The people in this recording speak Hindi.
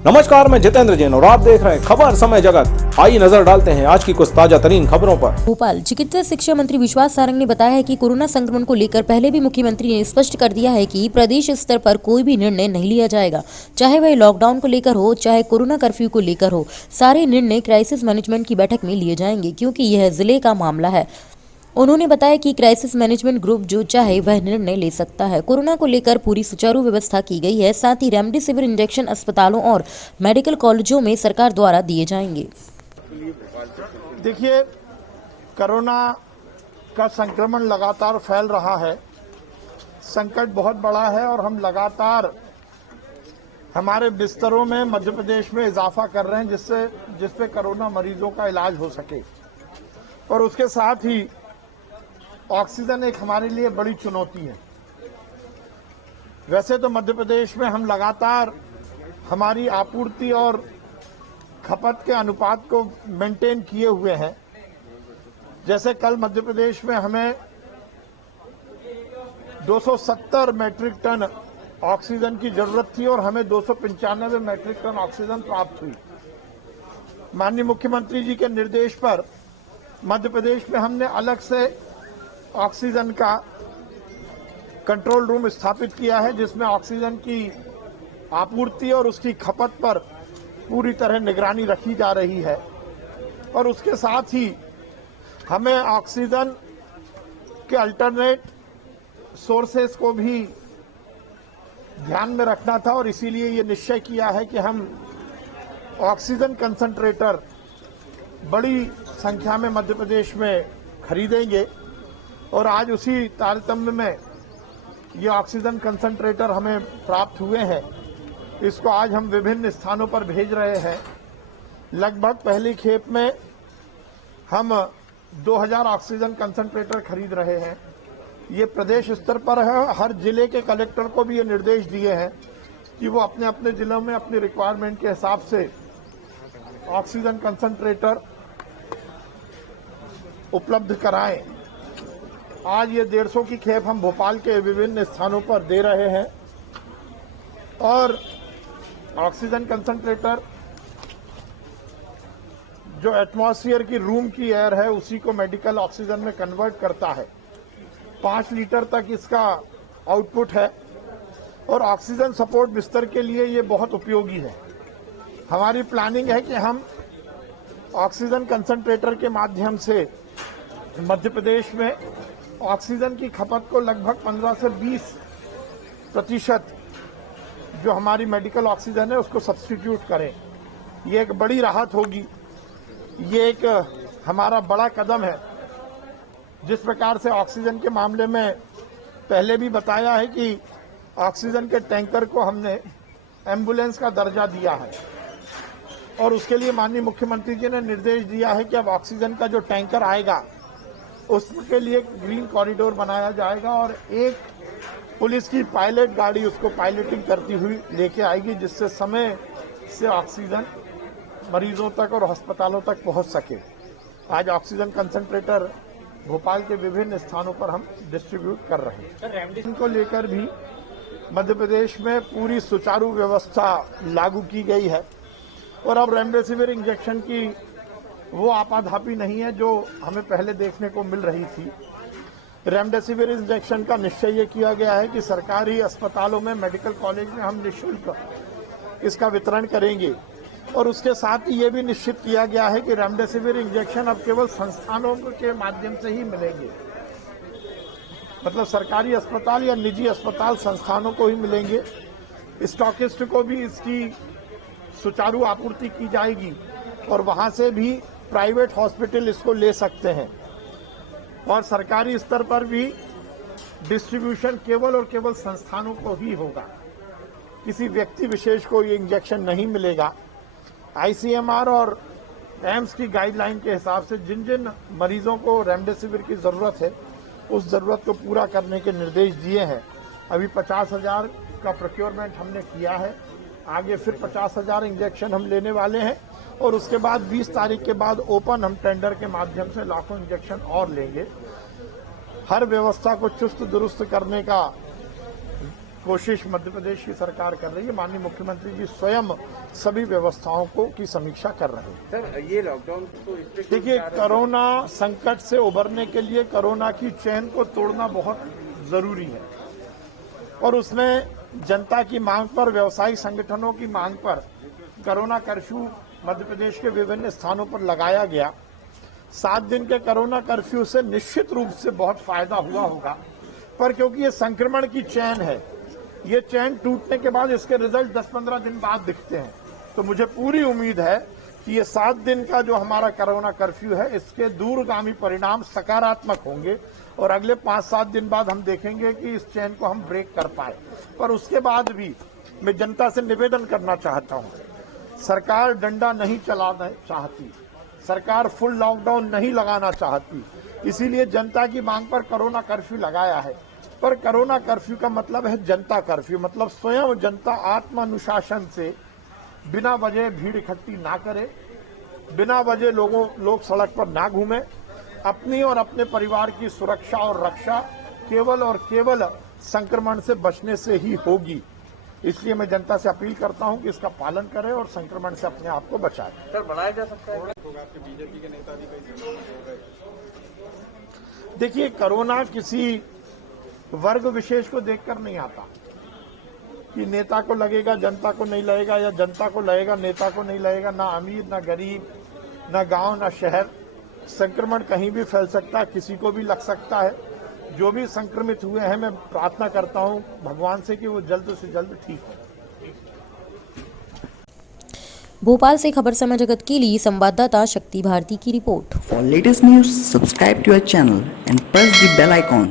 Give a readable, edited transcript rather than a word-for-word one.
नमस्कार, मैं जितेंद्र जैन और आप देख रहे हैं खबर समय जगत। आइए नजर डालते हैं आज की कुछ ताजा तरीन खबरों पर। भोपाल चिकित्सा शिक्षा मंत्री विश्वास सारंग ने बताया है कि कोरोना संक्रमण को लेकर पहले भी मुख्यमंत्री ने स्पष्ट कर दिया है कि प्रदेश स्तर पर कोई भी निर्णय नहीं लिया जाएगा, चाहे वह लॉकडाउन को लेकर हो, चाहे कोरोना कर्फ्यू को लेकर हो। सारे निर्णय क्राइसिस मैनेजमेंट की बैठक में लिए जाएंगे, क्योंकि यह जिले का मामला है। उन्होंने बताया कि क्राइसिस मैनेजमेंट ग्रुप जो चाहे वह निर्णय ले सकता है। कोरोना को लेकर पूरी सुचारू व्यवस्था की गई है। साथ ही रेमडेसिविर इंजेक्शन अस्पतालों और मेडिकल कॉलेजों में सरकार द्वारा दिए जाएंगे। देखिए, कोरोना का संक्रमण लगातार फैल रहा है, संकट बहुत बड़ा है और हम लगातार हमारे बिस्तरों में मध्य प्रदेश में इजाफा कर रहे हैं जिसपे कोरोना मरीजों का इलाज हो सके। और उसके साथ ही ऑक्सीजन एक हमारे लिए बड़ी चुनौती है। वैसे तो मध्य प्रदेश में हम लगातार हमारी आपूर्ति और खपत के अनुपात को मेंटेन किए हुए हैं। जैसे कल मध्य प्रदेश में हमें 270 मैट्रिक टन ऑक्सीजन की जरूरत थी और हमें 295 मैट्रिक टन ऑक्सीजन प्राप्त हुई। माननीय मुख्यमंत्री जी के निर्देश पर मध्य प्रदेश में हमने अलग से ऑक्सीजन का कंट्रोल रूम स्थापित किया है, जिसमें ऑक्सीजन की आपूर्ति और उसकी खपत पर पूरी तरह निगरानी रखी जा रही है। और उसके साथ ही हमें ऑक्सीजन के अल्टरनेट सोर्सेस को भी ध्यान में रखना था और इसीलिए ये निश्चय किया है कि हम ऑक्सीजन कंसंट्रेटर बड़ी संख्या में मध्य प्रदेश में खरीदेंगे। और आज उसी तारतम्य में ये ऑक्सीजन कंसंट्रेटर हमें प्राप्त हुए हैं। इसको आज हम विभिन्न स्थानों पर भेज रहे हैं। लगभग पहली खेप में हम 2000 ऑक्सीजन कंसंट्रेटर खरीद रहे हैं। ये प्रदेश स्तर पर है। हर जिले के कलेक्टर को भी ये निर्देश दिए हैं कि वो अपने अपने जिलों में अपनी रिक्वायरमेंट के हिसाब से ऑक्सीजन कंसंट्रेटर उपलब्ध कराएं। आज ये 150 की खेप हम भोपाल के विभिन्न स्थानों पर दे रहे हैं। और ऑक्सीजन कंसंट्रेटर जो एटमॉस्फेयर की रूम की एयर है उसी को मेडिकल ऑक्सीजन में कन्वर्ट करता है। 5 लीटर तक इसका आउटपुट है और ऑक्सीजन सपोर्ट बिस्तर के लिए ये बहुत उपयोगी है। हमारी प्लानिंग है कि हम ऑक्सीजन कंसंट्रेटर के माध्यम से मध्य प्रदेश में ऑक्सीजन की खपत को लगभग 15 से 20% जो हमारी मेडिकल ऑक्सीजन है उसको सब्स्टिट्यूट करें। ये एक बड़ी राहत होगी। ये एक हमारा बड़ा कदम है। जिस प्रकार से ऑक्सीजन के मामले में पहले भी बताया है कि ऑक्सीजन के टैंकर को हमने एम्बुलेंस का दर्जा दिया है और उसके लिए माननीय मुख्यमंत्री जी ने निर्देश दिया है कि अब ऑक्सीजन का जो टैंकर आएगा उसके लिए ग्रीन कॉरिडोर बनाया जाएगा और एक पुलिस की पायलट गाड़ी उसको पायलटिंग करती हुई लेके आएगी, जिससे समय से ऑक्सीजन मरीजों तक और अस्पतालों तक पहुंच सके। आज ऑक्सीजन कंसंट्रेटर भोपाल के विभिन्न स्थानों पर हम डिस्ट्रीब्यूट कर रहे हैं। इनको लेकर भी मध्य प्रदेश में पूरी सुचारू व्यवस्था लागू की गई है और अब रेमडेसिविर इंजेक्शन की वो आपाधापी नहीं है जो हमें पहले देखने को मिल रही थी। रेमडेसिविर इंजेक्शन का निश्चय ये किया गया है कि सरकारी अस्पतालों में, मेडिकल कॉलेज में हम निःशुल्क इसका वितरण करेंगे। और उसके साथ ही ये भी निश्चित किया गया है कि रेमडेसिविर इंजेक्शन अब केवल संस्थानों के माध्यम से ही मिलेंगे, मतलब सरकारी अस्पताल या निजी अस्पताल संस्थानों को ही मिलेंगे। स्टॉकिस्ट को भी इसकी सुचारू आपूर्ति की जाएगी और वहां से भी प्राइवेट हॉस्पिटल इसको ले सकते हैं। और सरकारी स्तर पर भी डिस्ट्रीब्यूशन केवल और केवल संस्थानों को ही होगा, किसी व्यक्ति विशेष को ये इंजेक्शन नहीं मिलेगा। आईसीएमआर और एम्स की गाइडलाइन के हिसाब से जिन जिन मरीजों को रेमडेसिविर की जरूरत है उस जरूरत को पूरा करने के निर्देश दिए हैं। अभी 50,000 का प्रोक्योरमेंट हमने किया है, आगे फिर 50,000 इंजेक्शन हम लेने वाले हैं और उसके बाद 20 तारीख के बाद ओपन हम टेंडर के माध्यम से लाखों इंजेक्शन और लेंगे। हर व्यवस्था को चुस्त दुरुस्त करने का कोशिश मध्य प्रदेश की सरकार कर रही है। माननीय मुख्यमंत्री जी स्वयं सभी व्यवस्थाओं की समीक्षा कर रहे हैं। सर ये लॉकडाउन को देखिए, कोरोना संकट से उबरने के लिए कोरोना की चेन को तोड़ना बहुत जरूरी है और उसमें जनता की मांग पर, व्यवसायिक संगठनों की मांग पर कोरोना कर्फ्यू मध्य प्रदेश के विभिन्न स्थानों पर लगाया गया। 7 दिन के कोरोना कर्फ्यू से निश्चित रूप से बहुत फायदा हुआ होगा, पर क्योंकि ये संक्रमण की चेन है, ये चेन टूटने के बाद इसके रिजल्ट 10-15 दिन बाद दिखते हैं। तो मुझे पूरी उम्मीद है कि ये 7 दिन का जो हमारा कोरोना कर्फ्यू है, इसके दूरगामी परिणाम सकारात्मक होंगे और अगले 5-7 दिन बाद हम देखेंगे कि इस चेन को हम ब्रेक कर पाए। पर उसके बाद भी मैं जनता से निवेदन करना चाहता हूँ, सरकार डंडा नहीं चलाना चाहती, सरकार फुल लॉकडाउन नहीं लगाना चाहती, इसीलिए जनता की मांग पर कोरोना कर्फ्यू लगाया है। पर कोरोना कर्फ्यू का मतलब है जनता कर्फ्यू, मतलब स्वयं जनता आत्मानुशासन से बिना वजह भीड़ इकट्ठी ना करे, बिना वजह लोग सड़क पर ना घूमे, अपनी और अपने परिवार की सुरक्षा और रक्षा केवल और केवल संक्रमण से बचने से ही होगी। इसलिए मैं जनता से अपील करता हूं कि इसका पालन करें और संक्रमण से अपने आप को बचाएं। सर बढ़ाया जा सकता है? बीजेपी के नेता भी कई देखिए, कोरोना किसी वर्ग विशेष को देखकर नहीं आता कि नेता को लगेगा जनता को नहीं लगेगा या जनता को लगेगा नेता को नहीं लगेगा। ना अमीर, ना गरीब, ना गांव, ना शहर, संक्रमण कहीं भी फैल सकता है, किसी को भी लग सकता है। जो भी संक्रमित हुए हैं, मैं प्रार्थना करता हूं भगवान से कि वो जल्द से जल्द ठीक हो। भोपाल से खबर समय जगत के लिए संवाददाता शक्ति भारती की report. For latest news, subscribe to our channel and press the bell icon.